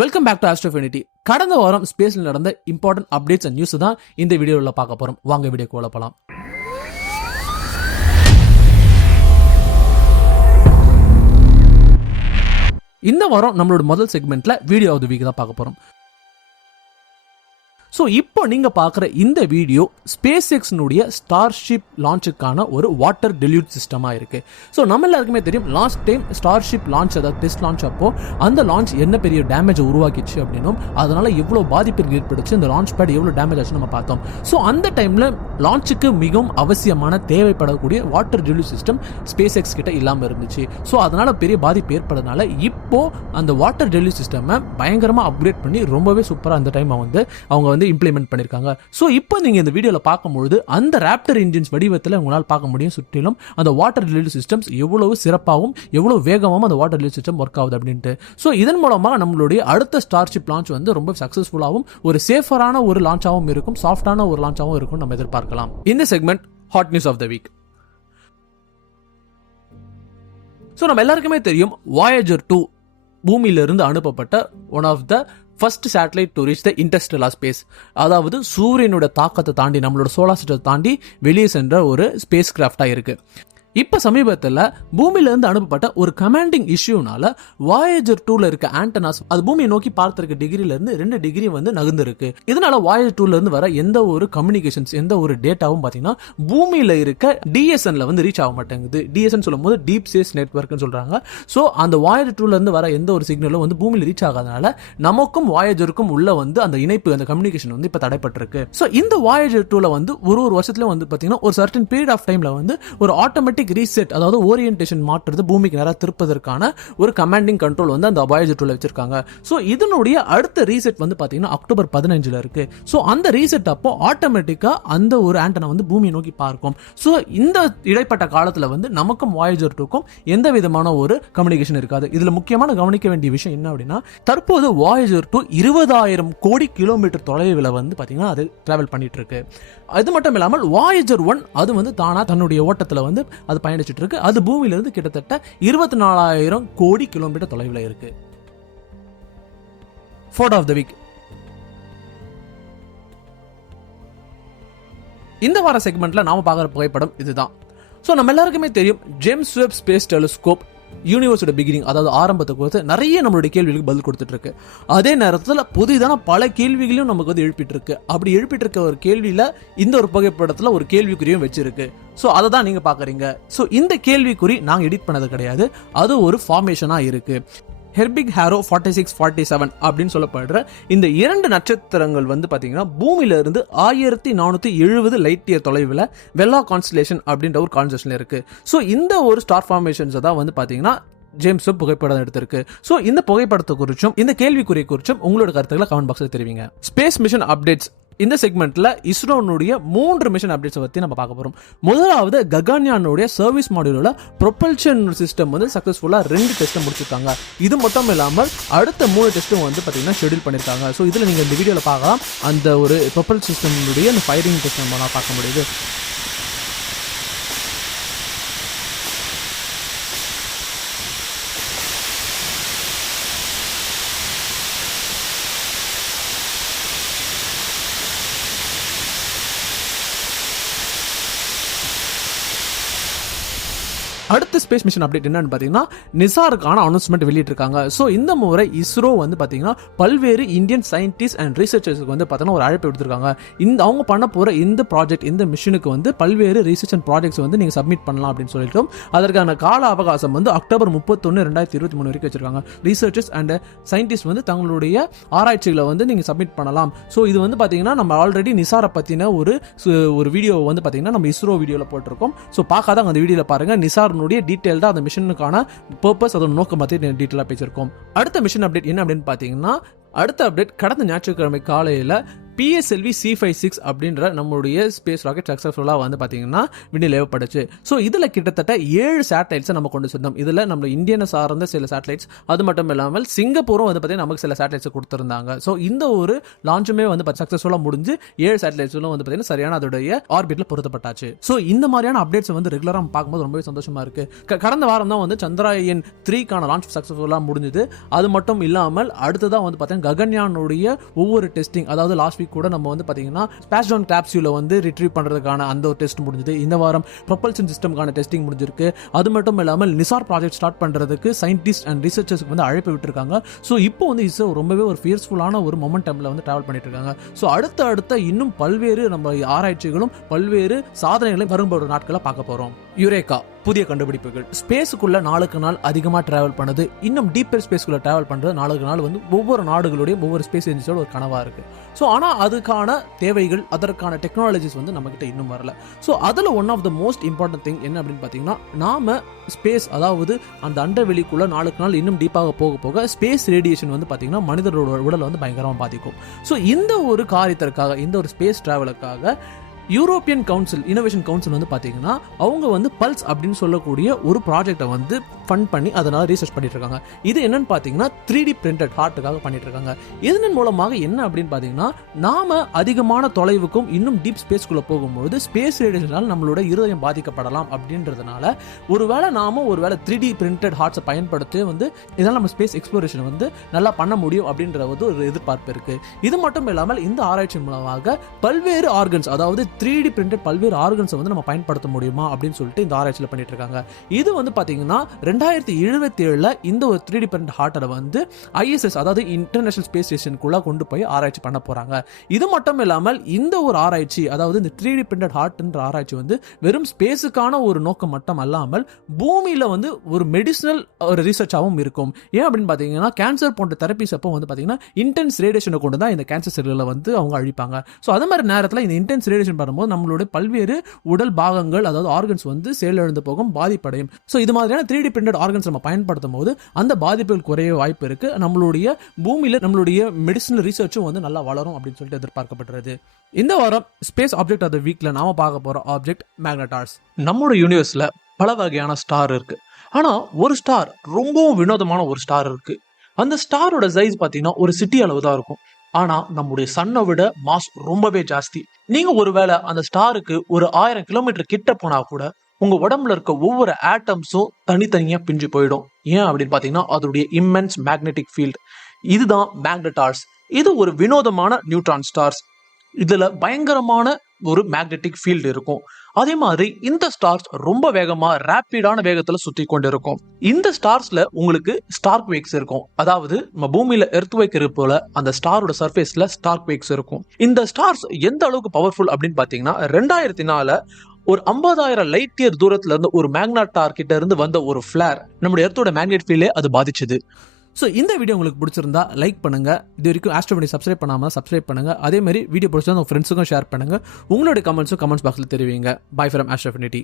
Welcome back to Astrofinity. கடந்த வாரம் ஸ்பேஸ்ல நடந்த இம்பார்ட்டன்ட் அப்டேட்ஸ் அண்ட் நியூஸ் தான் இந்த வீடியோவில் பார்க்க போறோம். வாங்க வீடியோக்குள்ள போலாம். இந்த வாரம் நம்மளோட முதல் செக்மெண்ட்ல வீடியோ ஆஃப் தி வீக் தான் பார்க்க போறோம். ஸோ இப்போ நீங்கள் பார்க்குற இந்த வீடியோ ஸ்பேஸ் எக்ஸ்னுடைய ஸ்டார்ஷிப் லான்ச்சுக்கான ஒரு வாட்டர் டெல்யூட் சிஸ்டமாக இருக்குது. ஸோ நம்ம எல்லாருக்குமே தெரியும், லாஸ்ட் டைம் ஸ்டார்ஷிப் லான்ச், அதாவது டெஸ்ட் லான்ச் அப்போ அந்த லான்ச் என்ன பெரிய டேமேஜை உருவாக்கிச்சு அப்படின்னும் அதனால் எவ்வளோ பாதிப்பு ஏற்படுச்சு, இந்த லான்ச் பேட் எவ்வளோ டேமேஜ் ஆச்சுன்னு நம்ம பார்த்தோம். ஸோ அந்த டைமில் லான்ச்சுக்கு மிகவும் அவசியமான தேவைப்படக்கூடிய வாட்டர் டெல்யூட் சிஸ்டம் ஸ்பேஸ் எக்ஸ் கிட்ட இல்லாமல் இருந்துச்சு. ஸோ அதனால் பெரிய பாதிப்பு ஏற்படுறதுனால இப்போ அந்த வாட்டர் டெல்யூட் சிஸ்டமை பயங்கரமாக அப்கிரேட் பண்ணி ரொம்பவே சூப்பராக அந்த டைம் அவங்க இம்ப்ளிமெண்ட் பண்ணிருக்காங்க. சோ இப்போ நீங்க இந்த வீடியோல பார்க்கும்போது அந்த ராப்டர் இன்ஜின்ஸ் வடிவத்தில் உங்களால் பார்க்க முடியும் சுற்றிலும் அந்த வாட்டர் டெல்யூட் சிஸ்டம்ஸ் எவ்வளவு சிறப்பாகவும் எவ்வளவு வேகமாகவும் அந்த வாட்டர் டெல்யூட் சிஸ்டம் ஒர்க் ஆகுது அப்படின்ட்டு. ஸோ இதன் மூலமாக நம்மளுடைய அடுத்த ஸ்டார்ஷிப் லான்ச் ரொம்ப சக்சஸ்ஃபுல்லாகவும் ஒரு சேஃபரான ஒரு லான்ச்சாகவும் இருக்கும், சாஃப்டான ஒரு லான்ச்சாகவும் இருக்கும் நம்ம எதிர்பார்க்கலாம். இந்த segment hot news of the week. So நம்ம எல்லாருக்குமே தெரியும், Voyager 2 பூமியிலிருந்து அனுப்பப்பட்ட one of the first satellite to reach the interstellar space. அதாவது சூரியனோட தாக்கத்தை தாண்டி நம்மளோட சோலார் சிஸ்டத்தை தாண்டி வெளியே சென்ற ஒரு ஸ்பேஸ் கிராஃப்டா இருக்கு. இப்ப சமீபத்தில் பூமியிலிருந்து அனுப்பப்பட்ட ஒரு கமாண்டிங் இஷ்யூனால Voyager 2ல இருக்க ஆண்டனாஸ் அது பூமியை நோக்கி பார்த்திருக்க டிகிரில இருந்து 2 டிகிரி நகர்ந்து இருக்கு. இதனால Voyager 2ல இருந்து வர எந்த ஒரு கம்யூனிகேஷன்ஸ், எந்த ஒரு டேட்டாவும் பாத்தீங்கன்னா பூமியில இருக்க DSNல ரீச் ஆக மாட்டேங்குது. DSN சொல்லும் போது டீப் ஸ்பேஸ் நெட்வொர்க்னு சொல்றாங்க. சோ அந்த Voyager 2ல இருந்து வர எந்த ஒரு சிக்னலும் பூமியில ரீச் ஆகாதனால நமக்கும் Voyagerக்கும் உள்ள அந்த இணைப்பு, அந்த கம்யூனிகேஷன் இப்ப தடைப்பட்டிருக்கு. சோ இந்த Voyager 2ல ஒரு வருஷத்துல பாத்தீங்கன்னா ஒரு சர்டன் பீரியட் ஆஃப் டைம்ல ஒரு ஆட்டோமேட்டிக் ரீசெட், அதாவது ஓரியன்டேஷன் மாற்றுறது, பூமிக்கு நேரா திருப்பதற்கான ஒரு கமாண்டிங் கண்ட்ரோல் அந்த Voyager 2ல வச்சிருக்காங்க. சோ இதனுடைய அடுத்த ரீசெட் பாத்தீங்கன்னா அக்டோபர் 15ல இருக்கு. சோ அந்த ரீசெட் அப்போ ஆட்டோமேட்டிக்கா அந்த ஒரு ஆண்டனா பூமியை நோக்கி பார்க்கும். சோ இந்த இடைப்பட்ட காலத்துல நமக்கும் Voyager 2க்கும் எந்த விதமான ஒரு கம்யூனிகேஷன் இருக்காது. இதுல முக்கியமான கவனிக்க வேண்டிய விஷயம் என்ன அப்படின்னா, தற்போது Voyager 2 20,000 கோடி கிலோமீட்டர் தொலைவில் பாத்தீங்கன்னா அது டிராவல் பண்ணிட்டு இருக்கு. அது மட்டும் இல்லாமல் Voyager 1 அது தானா தன்னுடைய ஓட்டத்துல அது பயணிச்சுட்டு இருக்கு. அது பூமியில இருந்து கிட்டத்தட்ட 24,000 கோடி கிலோமீட்டர் தொலைவில் இருக்கு. Photo of the week. இந்த வார செக்மெண்ட்ல நாம பார்க்குற புகைப்படம் இதுதான். சோ நம்ம எல்லாருக்குமே தெரியும், ஜேம்ஸ் வெப் ஸ்பேஸ் டெலிஸ்கோப் யூனிவர்ஸோட பிகினிங், அதாவது ஆரம்பத்தை குறித்து நிறைய நம்மளுடைய கேள்விகளுக்கு பதில் கொடுத்துட்டு இருக்கு. அதே நேரத்தில் புதிதான பல கேள்விகளையும் நமக்கு எழுப்பிட்டு இருக்கு. அப்படி எழுப்பிட்டு இருக்க ஒரு கேள்வியில இந்த ஒரு புகைப்படத்துல ஒரு கேள்விக்குறியும் வச்சிருக்கு. சோ அதை தான் நீங்க பாக்குறீங்க. சோ இந்த கேள்விக்குறி நாங்க எடிட் பண்ணது கிடையாது, அது ஒரு ஃபார்மேஷனா இருக்கு. ஹெர்பிக், ஹாரோ 4647 அப்படின்னு சொல்லப்படுற இந்த 2 நட்சத்திரங்கள் பாத்தீங்கன்னா பூமியில இருந்து 1470 லைட் இயர் தொலைவில் வெல்லா கான்ஸ்டலேஷன் அப்படின்ற ஒரு கான்ஸ்டலேஷன்ல இருக்கு. சோ இந்த ஒரு ஸ்டார் ஃபார்மேஷன்ஸ் தான் பாத்தீங்கன்னா ஜேம்ஸ் வெப் புகைப்படம் எடுத்திருக்கு. சோ இந்த புகைப்படத்தை குறிச்சும் இந்த கேள்விக்குறி குறிச்சும் உங்களோட கருத்துக்களை கமெண்ட் பாக்ஸ்ல தெரிவிங்க. Space mission updates. இந்த செக்மெண்ட்ல இஸ்ரோனுடைய 3 மிஷன் அப்டேட்ஸ் பத்தி நம்ம பார்க்க போறோம். முதலாவது ககான்யானுடைய சர்வீஸ் மாடியூலோட ப்ரொபல்ஷன் சிஸ்டம் சக்சஸ்ஃபுல்லா 2 டெஸ்ட் முடிச்சிருக்காங்க. இது மட்டும் இல்லாமல் அடுத்த 3 டெஸ்ட்டும் பாத்தீங்கன்னா ஷெட்யூல் பண்ணிருக்காங்க. சோ இதுல நீங்க இந்த வீடியோல பார்க்கலாம், அந்த ஒரு ப்ரொபல் சிஸ்டமுடைய அந்த ஃபயரிங் டெஸ்ட் நம்ம பார்க்க முடியுது. அடுத்த ஸ்பேஸ் மிஷன் அப்டேட் என்னன்னு பாத்தீங்கன்னா நிசாருக்கான அனௌன்ஸ்மெண்ட் வெளியிட்டிருக்காங்க. சோ இந்த முறை இஸ்ரோ பாத்தீங்கன்னா பல்வேறு இந்தியன் சயின்டிஸ்ட் அண்ட் ரிசர்ச்சர்ஸ்க்கு பாத்தீங்கன்னா ஒரு அழைப்பு எடுத்திருக்காங்க. அவங்க பண்ண போற இந்த ப்ராஜெக்ட், இந்த மிஷனுக்கு பல்வேறு ரிசர்ச் அண்ட் ப்ராஜெக்ட்ஸ் நீங்க சப்மிட் பண்ணலாம் அப்படின்னு சொல்லிட்டு அதற்கான கால அவகாசம் அக்டோபர் 31, 2023 வரைக்கும் வச்சிருக்காங்க. ரிசர்ச்சர்ஸ் அண்ட் சயின்டிஸ்ட் தங்களுடைய ஆராய்ச்சிகளை நீங்க சப்மிட் பண்ணலாம். சோ இது பாத்தீங்கன்னா நம்ம ஆல்ரெடி நிசாரை பத்தின ஒரு வீடியோ பாத்தீங்கன்னா நம்ம இஸ்ரோ வீடியோல போட்டிருக்கோம். சோ பார்க்காதவங்க அந்த வீடியோல பாருங்க. நிசார் டீடைல்டா அந்த மிஷனுக்கான பர்பஸ், அதோட நோக்கம் பத்தி டீடைலா பேசியிருக்கோம். அடுத்த மிஷன் அப்டேட் என்ன அப்படின்னு பாத்தீங்கன்னா, அடுத்த அப்டேட் கடந்த ஞாயிற்றுக்கிழமை காலையில PSLV C56 அப்படின்ற நம்மளுடைய ஸ்பேஸ் ராக்கெட் சக்சஸ்ஃபுல்லா வந்து பாத்தீங்கன்னா விண்ணில் ஏவப்பட்டுச்சு. ஸோ இதுல கிட்டத்தட்ட 7 சேட்டலைட்ஸ் நம்ம கொண்டு சேர்ந்தோம். இதுல நம்ம இந்தியனை சார்ந்த சில சேட்டலைட்ஸ், அது மட்டும் இல்லாமல் சிங்கப்பூரும் வந்து பாத்தீங்கன்னா நமக்கு சில சேட்டலைட்ஸ் கொடுத்திருந்தாங்க. ஸோ இந்த ஒரு லான்ச்சுமே வந்து சக்சஸ்ஃபுல்லா முடிஞ்சு 7 சேட்டலைட்ஸும் வந்து பாத்தீங்கன்னா சரியான அதோடைய ஆர்பிட்ல பொருத்தப்பட்டாச்சு. ஸோ இந்த மாதிரியான அப்டேட்ஸ் வந்து ரெகுலரா பார்க்கும்போது ரொம்பவே சந்தோஷமா இருக்கு. கடந்த வாரம் தான் வந்து சந்திராயன் 3க்கான லான்ச் சக்சஸ்ஃபுல்லா முடிஞ்சது. அது மட்டும் இல்லாமல் அடுத்ததான் வந்து பாத்தீங்கன்னா ககன்யானுடைய ஒவ்வொரு டெஸ்டிங், அதாவது லாஸ்ட் வீக் கூட நம்ம வந்து பாத்தீங்கன்னா ஸ்பேஸ் டவுன் கேப்சூலை வந்து ரிட்ரீவ் பண்றதுக்கான அந்த ஒரு டெஸ்ட் முடிஞ்சது. இந்த வாரம் ப்ரொபல்ஷன் சிஸ்டம்கான டெஸ்டிங் முடிஞ்சிருக்கு. அது மட்டும் இல்லாமல் நிசார் ப்ராஜெக்ட் ஸ்டார்ட் பண்றதுக்கு சயின்டிஸ்ட் அண்ட் ரிசர்ச்சர்ஸ்க்கு வந்து அழைப்பு விட்டுருக்காங்க. ஸோ இப்போ வந்து இஸ்ரோ ரொம்பவே ஒரு ஃபியர்ஸ்ஃபுல்லான ஒரு மொமெண்டம்ல வந்து டிராவல் பண்ணிட்டு இருக்காங்க. ஸோ அடுத்த இன்னும் பல்வேறு நம்ம ஆராய்ச்சிகளும் பல்வேறு சாதனைகளையும் வரும்போது நாட்களை பார்க்க போறோம். யுரேகா புதிய கண்டுபிடிப்புகள். ஸ்பேஸுக்குள்ள நாளுக்கு நாள் அதிகமா டிராவல் பண்ணது, இன்னும் டீப்பர் ஸ்பேஸ்க்குள்ள டிராவல் பண்றது நாளுக்கு நாள் வந்து ஒவ்வொரு நாடுகளுடைய ஒவ்வொரு ஸ்பேஸ் ஏஜென்சியோட ஒரு கனவா இருக்கு. ஸோ ஆனா அதுக்கான தேவைகள், அதற்கான டெக்னாலஜிஸ் வந்து நம்ம கிட்ட இன்னும் வரல. ஸோ அதுல one of the most important thing என்ன அப்படின்னு பாத்தீங்கன்னா, நாம ஸ்பேஸ், அதாவது அந்த அண்டவெளிக்குள்ள நாளுக்கு நாள் இன்னும் டீப்பாக போக போக ஸ்பேஸ் ரேடியேஷன் வந்து பாத்தீங்கன்னா மனிதரோட உடலை வந்து பயங்கரமா பாதிக்கும். ஸோ இந்த ஒரு காரியத்திற்காக, இந்த ஒரு ஸ்பேஸ் டிராவலுக்காக யூரோப்பியன் கவுன்சில், இனோவேஷன் கவுன்சில் வந்து பாத்தீங்கன்னா அவங்க வந்து பல்ஸ் அப்படின்னு சொல்லக்கூடிய ஒரு ப்ராஜெக்டை வந்து ஃபண்ட் பண்ணி அதனால ரிசர்ச் பண்ணிட்டு இருக்காங்க. இது என்னன்னு பாத்தீங்கன்னா 3D பிரிண்டட் ஹார்ட்டுக்காக பண்ணிட்டு இருக்காங்க. இதன் மூலமாக என்ன அப்படின்னு பாத்தீங்கன்னா, நாம அதிகமான தொலைவுக்கும் இன்னும் டீப் ஸ்பேஸ்க்குள்ள போகும்போது ஸ்பேஸ் ரேடியேஷனால நம்மளோட இருதயம் பாதிக்கப்படலாம் அப்படின்றதுனால ஒருவேளை 3D பிரிண்டட் ஹார்ட்ஸை பயன்படுத்தி வந்து இதனால நம்ம ஸ்பேஸ் எக்ஸ்ப்ளோரேஷன் வந்து நல்லா பண்ண முடியும் அப்படின்ற ஒரு எதிர்பார்ப்பு இருக்கு. இது மட்டும் இல்லாமல் இந்த ஆராய்ச்சி மூலமாக பல்வேறு ஆர்கன்ஸ், அதாவது 3D பிரிண்டட் பல்வேறு ஆர்கன்ஸை வந்து நம்ம பயன்படுத்த முடியுமா அப்படின்னு சொல்லிட்டு இந்த ஆராய்ச்சியில் பண்ணிட்டு இருக்காங்க. இது வந்து பாத்தீங்கன்னா 2077 இந்த ஒரு 3D பிரிண்டட் ஹார்ட்டை வந்து ISS, அதாவது இன்டர்நேஷனல் ஸ்பேஸ் ஸ்டேஷனுக்குள்ள கொண்டு போய் ஆராய்ச்சி பண்ண போறாங்க. இது மட்டும் இல்லாமல் இந்த ஒரு ஆராய்ச்சி, அதாவது இந்த 3D பிரிண்டட் ஹார்ட்ன்ற ஆராய்ச்சி வந்து வெறும் ஸ்பேஸுக்கான ஒரு நோக்கம் மட்டும் அல்லாமல் பூமியில வந்து ஒரு மெடிசினல் ஒரு ரிசர்ச்சாகவும் இருக்கும். ஏன் அப்படின்னு பாத்தீங்கன்னா, கேன்சர் போன்ற தெரபிஸ் அப்போ வந்து பாத்தீங்கன்னா இன்டென்ஸ் ரேடியேஷனை கொண்டு தான் இந்த கேன்சர் செல்களை வந்து அவங்க அழிப்பாங்க. ஸோ அது மாதிரி நேரத்தில் இந்த இன்டென்ஸ் ரேடியேஷன் பண்ணும்போது நம்மளுடைய பல்வேறு உடல் பாகங்கள், அதாவது ஆர்கன்ஸ் வந்து செயலிழந்து போகும், பாதிப்படையும். ஸோ இது மாதிரியான 3D பிரிண்டட் ஆர்கன்ஸ் நம்ம பயன்படுத்தும் போது அந்த பாதிப்புகள் குறைய வாய்ப்பு இருக்கு. நம்மளுடைய பூமியில நம்மளுடைய மெடிசினல் ரிசர்ச்சும் வந்து நல்லா வளரும் அப்படின்னு சொல்லிட்டு எதிர்பார்க்கப்படுறது. இந்த வாரம் ஸ்பேஸ் ஆப்ஜெக்ட் ஆஃப் தி வீக்ல நாம பார்க்க போற ஆப்ஜெக்ட் மேக்னட்டார்ஸ். நம்மளோட யூனிவர்ஸ்ல பல வகையான ஸ்டார் இருக்கு. ஆனா ஒரு ஸ்டார் ரொம்பவும் வினோதமான ஒரு ஸ்டார் இருக்கு. அந்த ஸ்டாரோட சைஸ் பாத்தீங்கன்னா ஒரு சிட்டி அளவு தான் இருக்கும். ஆனா நம்முடைய சன்னை விட மாஸ் ரொம்பவே ஜாஸ்தி. நீங்க ஒருவேளை அந்த ஸ்டாருக்கு ஒரு 1000 கிலோமீட்டர் கிட்ட போனா கூட உங்க உடம்புல இருக்க ஒவ்வொரு ஆட்டம்ஸும் தனித்தனியா பிஞ்சு போயிடும். ஏன் அப்படின்னு பாத்தீங்கன்னா அதோடைய இம்மென்ஸ் மேக்னெட்டிக் ஃபீல்ட். இதுதான் மேக்னட்டார்ஸ். இது ஒரு வினோதமான நியூட்ரான் ஸ்டார்ஸ். இதுல பயங்கரமான ஒரு மேக்னெட்டிக் ஃபீல்டு இருக்கும். அதே மாதிரி இந்த ஸ்டார்ஸ் ரொம்ப வேகமா ரேப்பிடான வேகத்துல சுத்தி கொண்டு இருக்கும். இந்த ஸ்டார்ஸ்ல உங்களுக்கு ஸ்டார்க் வேக்ஸ் இருக்கும். அதாவது நம்ம பூமியில எர்த் வேக் இருக்கு போல அந்த ஸ்டாரோட சர்ஃபேஸ்ல ஸ்டார்க் வேக்ஸ் இருக்கும். இந்த ஸ்டார்ஸ் எந்த அளவுக்கு பவர்ஃபுல் அப்படின்னு பாத்தீங்கன்னா 2004 ஒரு 50,000 லைட் இயர் தூரத்துல இருந்து ஒரு மேக்னட்டார் கிட்ட இருந்து வந்த ஒரு ஃபிளேர் நம்முடைய எர்த்தோட மேக்னெட் ஃபீல்டே அது பாதிச்சது. ஸோ இந்த வீடியோ உங்களுக்கு பிடிச்சிருந்தா லைக் பண்ணுங்க. இது வரைக்கும் ஆஸ்ட்ரோஃபினிட்டி சப்ஸ்கிரைப் பண்ணாமல் சப்ஸ்கிரைப் பண்ணுங்க. அதே மாதிரி வீடியோ பிடிச்சா உங்க ஃப்ரெண்ட்ஸுக்கும் ஷேர் பண்ணுங்க. உங்களுடைய கமெண்ட்ஸ் பாக்ஸில் தெரிவிங்க. Bye from ஆஸ்ட்ரோஃபினிட்டி.